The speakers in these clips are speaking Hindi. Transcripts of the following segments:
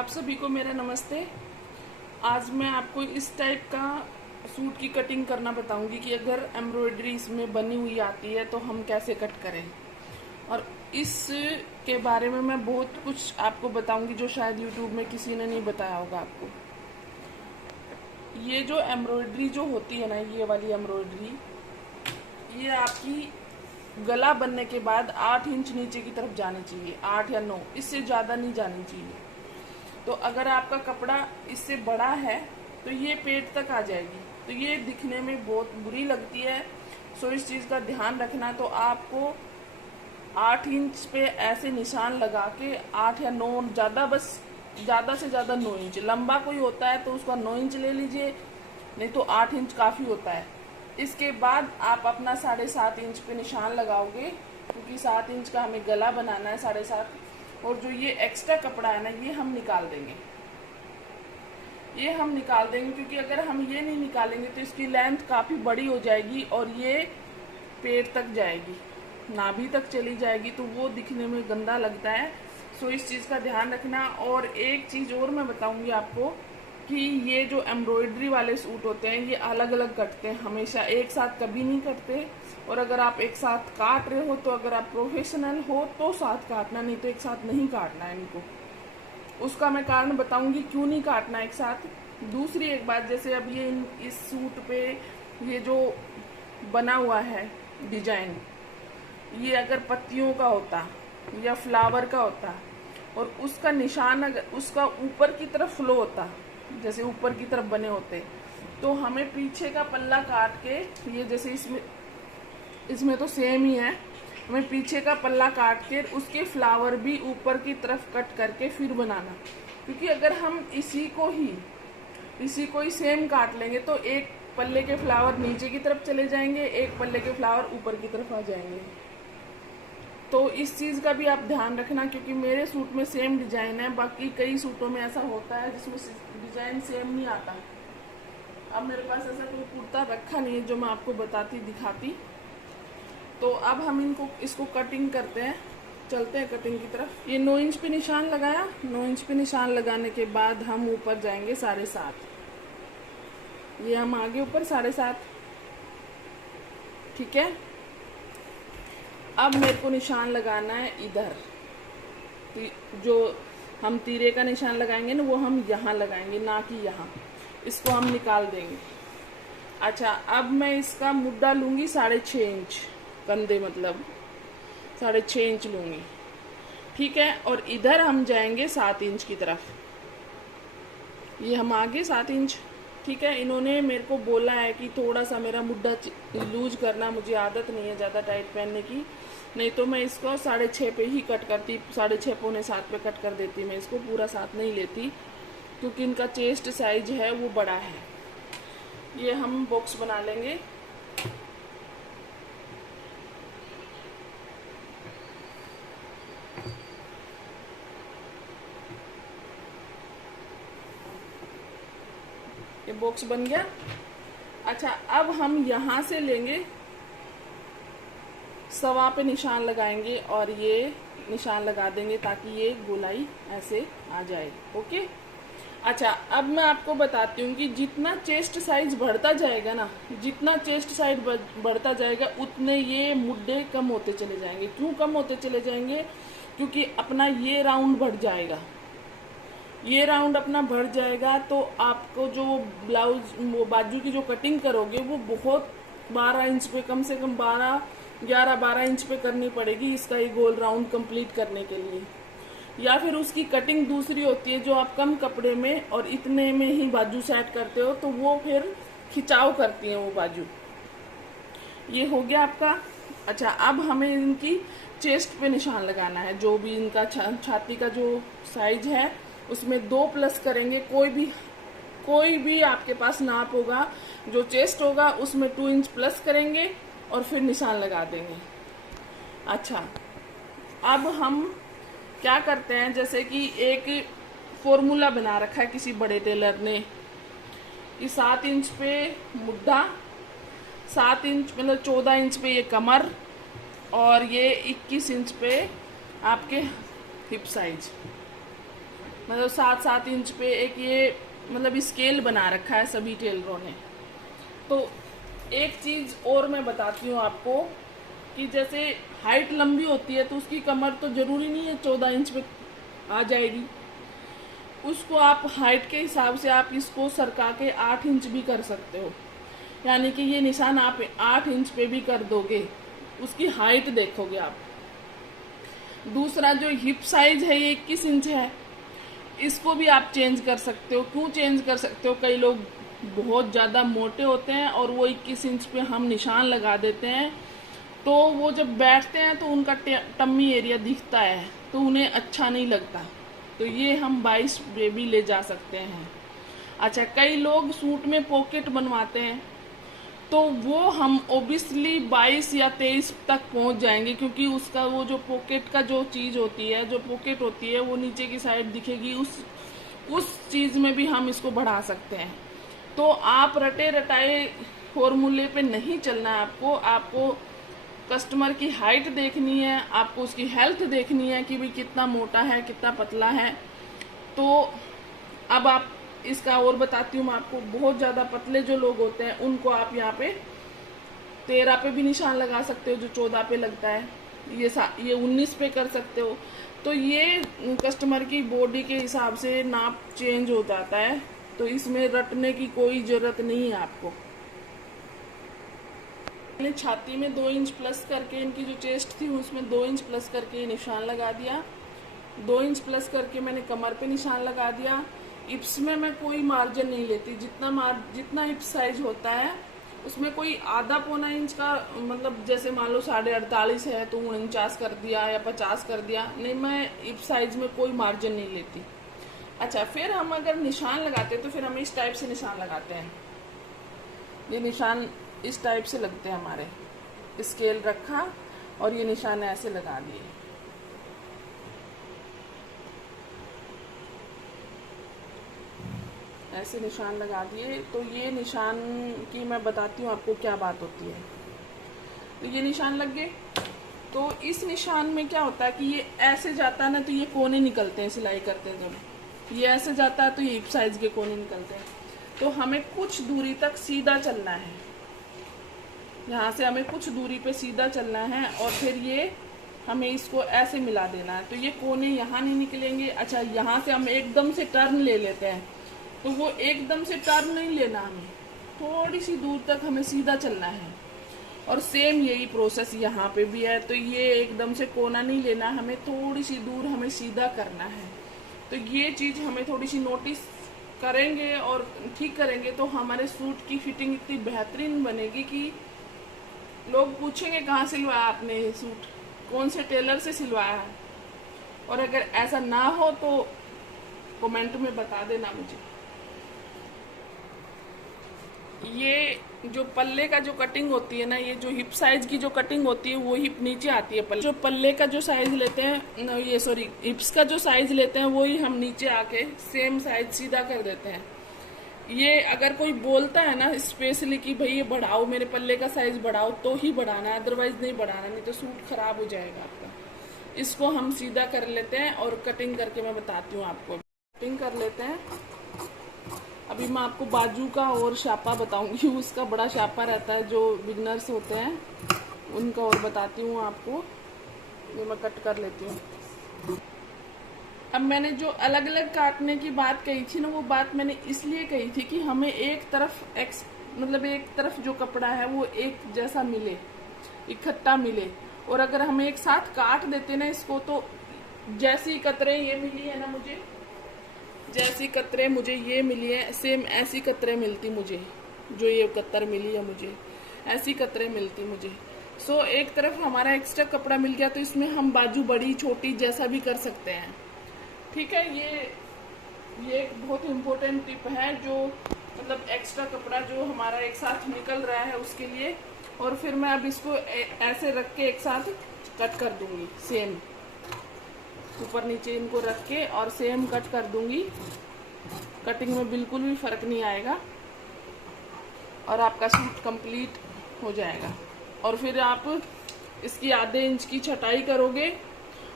आप सभी को मेरा नमस्ते। आज मैं आपको इस टाइप का सूट की कटिंग करना बताऊंगी कि अगर एम्ब्रॉयडरी इसमें बनी हुई आती है तो हम कैसे कट करें, और इस के बारे में मैं बहुत कुछ आपको बताऊंगी जो शायद यूट्यूब में किसी ने नहीं बताया होगा आपको। ये जो एम्ब्रॉयडरी जो होती है ना, ये वाली एम्ब्रॉयडरी, ये आपकी गला बनने के बाद 8 इंच नीचे की तरफ जानी चाहिए, 8 या 9, इससे ज़्यादा नहीं जानी चाहिए। तो अगर आपका कपड़ा इससे बड़ा है तो ये पेट तक आ जाएगी, तो ये दिखने में बहुत बुरी लगती है। सो इस चीज़ का ध्यान रखना। तो आपको 8 इंच पे ऐसे निशान लगा के 8 या 9, ज़्यादा बस ज़्यादा से ज़्यादा 9 इंच, लंबा कोई होता है तो उसका 9 इंच ले लीजिए, नहीं तो 8 इंच काफ़ी होता है। इसके बाद आप अपना 7.5 इंच पे निशान लगाओगे, क्योंकि 7 इंच का हमें गला बनाना है, 7.5। और जो ये एक्स्ट्रा कपड़ा है ना, ये हम निकाल देंगे, ये हम निकाल देंगे, क्योंकि अगर हम ये नहीं निकालेंगे तो इसकी लेंथ काफ़ी बड़ी हो जाएगी और ये पेट तक जाएगी, नाभि तक चली जाएगी, तो वो दिखने में गंदा लगता है। सो इस चीज़ का ध्यान रखना। और एक चीज़ और मैं बताऊंगी आपको कि ये जो एम्ब्रॉयडरी वाले सूट होते हैं ये अलग अलग कटते हैं, हमेशा एक साथ कभी नहीं कटते। और अगर आप एक साथ काट रहे हो तो अगर आप प्रोफेशनल हो तो साथ काटना, नहीं तो एक साथ नहीं काटना है इनको। उसका मैं कारण बताऊंगी क्यों नहीं काटना एक साथ। दूसरी एक बात, जैसे अब ये इस सूट पे ये जो बना हुआ है डिजाइन, ये अगर पत्तियों का होता या फ्लावर का होता और उसका निशान अगर उसका ऊपर की तरफ फ्लो होता, जैसे ऊपर की तरफ बने होते, तो हमें पीछे का पल्ला काट के, ये जैसे इसमें तो सेम ही है, हमें पीछे का पल्ला काट के उसके फ्लावर भी ऊपर की तरफ कट करके फिर बनाना। क्योंकि अगर हम इसी को ही सेम काट लेंगे तो एक पल्ले के फ्लावर नीचे की तरफ चले जाएंगे, एक पल्ले के फ्लावर ऊपर की तरफ आ जाएंगे। तो इस चीज़ का भी आप ध्यान रखना, क्योंकि मेरे सूट में सेम डिजाइन है, बाकी कई सूटों में ऐसा होता है जिसमें डिजाइन सेम नहीं आता। अब मेरे पास ऐसा कोई कुर्ता रखा नहीं है जो मैं आपको बताती दिखाती। तो अब हम इसको कटिंग करते हैं, चलते हैं कटिंग की तरफ। ये 9 इंच पे निशान लगाया, 9 इंच पे निशान लगाने के बाद हम ऊपर जाएंगे 7.5। ये हम आगे ऊपर 7.5, ठीक है। अब मेरे को निशान लगाना है इधर, जो हम तीरे का निशान लगाएंगे ना वो हम यहाँ लगाएंगे, ना कि यहाँ। इसको हम निकाल देंगे। अच्छा, अब मैं इसका मुड्डा लूंगी 6.5 इंच, कंधे मतलब 6.5 इंच लूंगी, ठीक है। और इधर हम जाएंगे 7 इंच की तरफ, ये हम आगे 7 इंच, ठीक है। इन्होंने मेरे को बोला है कि थोड़ा सा मेरा मुड्डा लूज करना, मुझे आदत नहीं है ज़्यादा टाइट पहनने की, नहीं तो मैं इसको 6.5 पे ही कट करती, 6.5 पौने 7 पे कट कर देती, मैं इसको पूरा 7 नहीं लेती, क्योंकि इनका चेस्ट साइज है वो बड़ा है। ये हम बॉक्स बना लेंगे। ये बॉक्स बन गया। अच्छा, अब हम यहाँ से लेंगे, सवा पे निशान लगाएंगे और ये निशान लगा देंगे ताकि ये गोलाई ऐसे आ जाए, ओके। अच्छा, अब मैं आपको बताती हूँ कि जितना चेस्ट साइज बढ़ता जाएगा ना, जितना चेस्ट साइज बढ़ता जाएगा उतने ये मुड्डे कम होते चले जाएंगे। क्यों कम होते चले जाएंगे? क्योंकि अपना ये राउंड बढ़ जाएगा, ये राउंड अपना बढ़ जाएगा, तो आपको जो ब्लाउज वो बाजू की जो कटिंग करोगे वो बहुत 12 इंच पे, कम से कम 11-12 इंच पे करनी पड़ेगी इसका ये गोल राउंड कंप्लीट करने के लिए। या फिर उसकी कटिंग दूसरी होती है जो आप कम कपड़े में और इतने में ही बाजू सेट करते हो, तो वो फिर खिंचाव करती है वो बाजू। ये हो गया आपका। अच्छा, अब हमें इनकी चेस्ट पे निशान लगाना है, जो भी इनका छाती का जो साइज है उसमें 2 प्लस करेंगे। कोई भी आपके पास नाप होगा, जो चेस्ट होगा उसमें 2 इंच प्लस करेंगे और फिर निशान लगा देंगे। अच्छा, अब हम क्या करते हैं, जैसे कि एक फॉर्मूला बना रखा है किसी बड़े टेलर ने कि 7 इंच पे मुड्ढा, 7 इंच मतलब 14 इंच पे ये कमर, और ये 21 इंच पे आपके हिप साइज, मतलब 7-7 इंच पे एक ये मतलब स्केल बना रखा है सभी टेलरों ने। तो एक चीज़ और मैं बताती हूँ आपको कि जैसे हाइट लंबी होती है तो उसकी कमर तो ज़रूरी नहीं है 14 इंच पे आ जाएगी। उसको आप हाइट के हिसाब से आप इसको सरका के 8 इंच भी कर सकते हो, यानी कि ये निशान आप 8 इंच पे भी कर दोगे, उसकी हाइट देखोगे आप। दूसरा जो हिप साइज है ये 21 इंच है, इसको भी आप चेंज कर सकते हो। क्यों चेंज कर सकते हो? कई लोग बहुत ज़्यादा मोटे होते हैं और वो 21 इंच पे हम निशान लगा देते हैं, तो वो जब बैठते हैं तो उनका टम्मी एरिया दिखता है, तो उन्हें अच्छा नहीं लगता। तो ये हम 22 पे भी ले जा सकते हैं। अच्छा, कई लोग सूट में पॉकेट बनवाते हैं, तो वो हम ओबियसली 22 या 23 तक पहुंच जाएंगे, क्योंकि उसका वो जो पॉकेट का जो चीज़ होती है, जो पॉकेट होती है वो नीचे की साइड दिखेगी, उस चीज़ में भी हम इसको बढ़ा सकते हैं। तो आप रटे रटाए फॉर्मूले पे नहीं चलना है आपको कस्टमर की हाइट देखनी है, आपको उसकी हेल्थ देखनी है कि भाई कितना मोटा है, कितना पतला है। तो अब आप इसका और बताती हूँ मैं आपको। बहुत ज़्यादा पतले जो लोग होते हैं उनको आप यहाँ पे 13 पे भी निशान लगा सकते हो, जो 14 पे लगता है, ये 19 पे कर सकते हो। तो ये कस्टमर की बॉडी के हिसाब से नाप चेंज हो जाता है, तो इसमें रटने की कोई ज़रूरत नहीं है आपको। मैंने छाती में 2 इंच प्लस करके, इनकी जो चेस्ट थी उसमें 2 इंच प्लस करके निशान लगा दिया। 2 इंच प्लस करके मैंने कमर पे निशान लगा दिया। इप्स में मैं कोई मार्जिन नहीं लेती, जितना इप्स साइज होता है उसमें कोई आधा पौना इंच का, मतलब जैसे मान लो 48.5 है तो 49 कर दिया या 50 कर दिया, नहीं, मैं इप्स साइज में कोई मार्जिन नहीं लेती। अच्छा, फिर हम अगर निशान लगाते हैं तो फिर हम इस टाइप से निशान लगाते हैं। ये निशान इस टाइप से लगते हैं हमारे, स्केल रखा और ये निशान ऐसे लगा दिए। ऐसे निशान लगा दिए। तो ये निशान की मैं बताती हूँ आपको क्या बात होती है। तो ये निशान लग गए। तो इस निशान में क्या होता है कि ये ऐसे जाता है ना, तो ये कोने निकलते हैं सिलाई करते हैं जब ये ऐसे जाता है तो ये हिप साइज के कोने निकलते हैं। तो हमें कुछ दूरी तक सीधा चलना है, यहाँ से हमें कुछ दूरी पे सीधा चलना है और फिर ये हमें इसको ऐसे मिला देना है, तो ये कोने यहाँ नहीं निकलेंगे। अच्छा, यहाँ से हम एकदम से टर्न ले लेते हैं, तो वो एकदम से टर्न नहीं लेना, हमें थोड़ी सी दूर तक हमें सीधा चलना है। और सेम यही प्रोसेस यहाँ पे भी है। तो ये एकदम से कोना नहीं लेना, हमें थोड़ी सी दूर हमें सीधा करना है। तो ये चीज़ हमें थोड़ी सी नोटिस करेंगे और ठीक करेंगे तो हमारे सूट की फिटिंग इतनी बेहतरीन बनेगी कि लोग पूछेंगे कहाँ सिलवाया आपने ये सूट, कौन से टेलर से सिलवाया है। और अगर ऐसा ना हो तो कमेंट में बता देना मुझे। ये जो पल्ले का जो कटिंग होती है ना, ये जो हिप साइज की जो कटिंग होती है वो हिप नीचे आती है। जो पल्ले का जो साइज लेते हैं, ये सॉरी हिप्स का जो साइज लेते हैं वही हम नीचे आके सेम साइज सीधा कर देते हैं। ये अगर कोई बोलता है ना स्पेशली कि भाई ये बढ़ाओ, मेरे पल्ले का साइज बढ़ाओ, तो ही बढ़ाना है, अदरवाइज नहीं बढ़ाना, नहीं तो सूट खराब हो जाएगा आपका। इसको हम सीधा कर लेते हैं और कटिंग करके मैं बताती हूँ आपको। कटिंग कर लेते हैं। अभी मैं आपको बाजू का और शापा बताऊंगी, उसका बड़ा शापा रहता है, जो बिगनर्स होते हैं उनका और बताती हूँ आपको। ये मैं कट कर लेती हूँ। अब मैंने जो अलग अलग काटने की बात कही थी ना, वो बात मैंने इसलिए कही थी कि हमें एक तरफ मतलब एक तरफ जो कपड़ा है वो एक जैसा मिले, इकट्ठा मिले। और अगर हम एक साथ काट देते ना इसको, तो जैसी कतरे ये मिली है ना मुझे, जैसी कतरे मुझे ये मिली है, सेम ऐसी कतरे मिलती मुझे, जो ये कतर मिली है मुझे, ऐसी कतरे मिलती मुझे। सो एक तरफ हमारा एक्स्ट्रा कपड़ा मिल गया, तो इसमें हम बाजू बड़ी छोटी जैसा भी कर सकते हैं। ठीक है, ये एक बहुत इम्पोर्टेंट टिप है, जो मतलब एक्स्ट्रा कपड़ा जो हमारा एक साथ निकल रहा है उसके लिए। और फिर मैं अब इसको ऐसे रख के एक साथ कट कर दूंगी, सेम ऊपर नीचे इनको रख के और सेम कट कर दूंगी। कटिंग में बिल्कुल भी फर्क नहीं आएगा और आपका सूट कंप्लीट हो जाएगा। और फिर आप इसकी आधे इंच की छटाई करोगे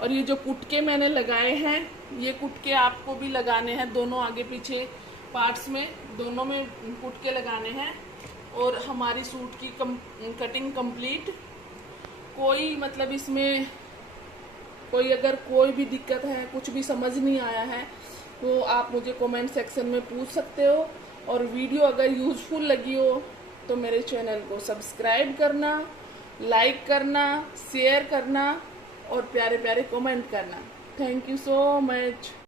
और ये जो कुटके मैंने लगाए हैं, ये कुटके आपको भी लगाने हैं, दोनों आगे पीछे पार्ट्स में, दोनों में कुटके लगाने हैं। और हमारी सूट की कटिंग कंप्लीट। कोई मतलब इसमें कोई अगर कोई भी दिक्कत है, कुछ भी समझ नहीं आया है, तो आप मुझे कमेंट सेक्शन में पूछ सकते हो। और वीडियो अगर यूजफुल लगी हो तो मेरे चैनल को सब्सक्राइब करना, लाइक करना, शेयर करना और प्यारे प्यारे कमेंट करना। Thank you so much.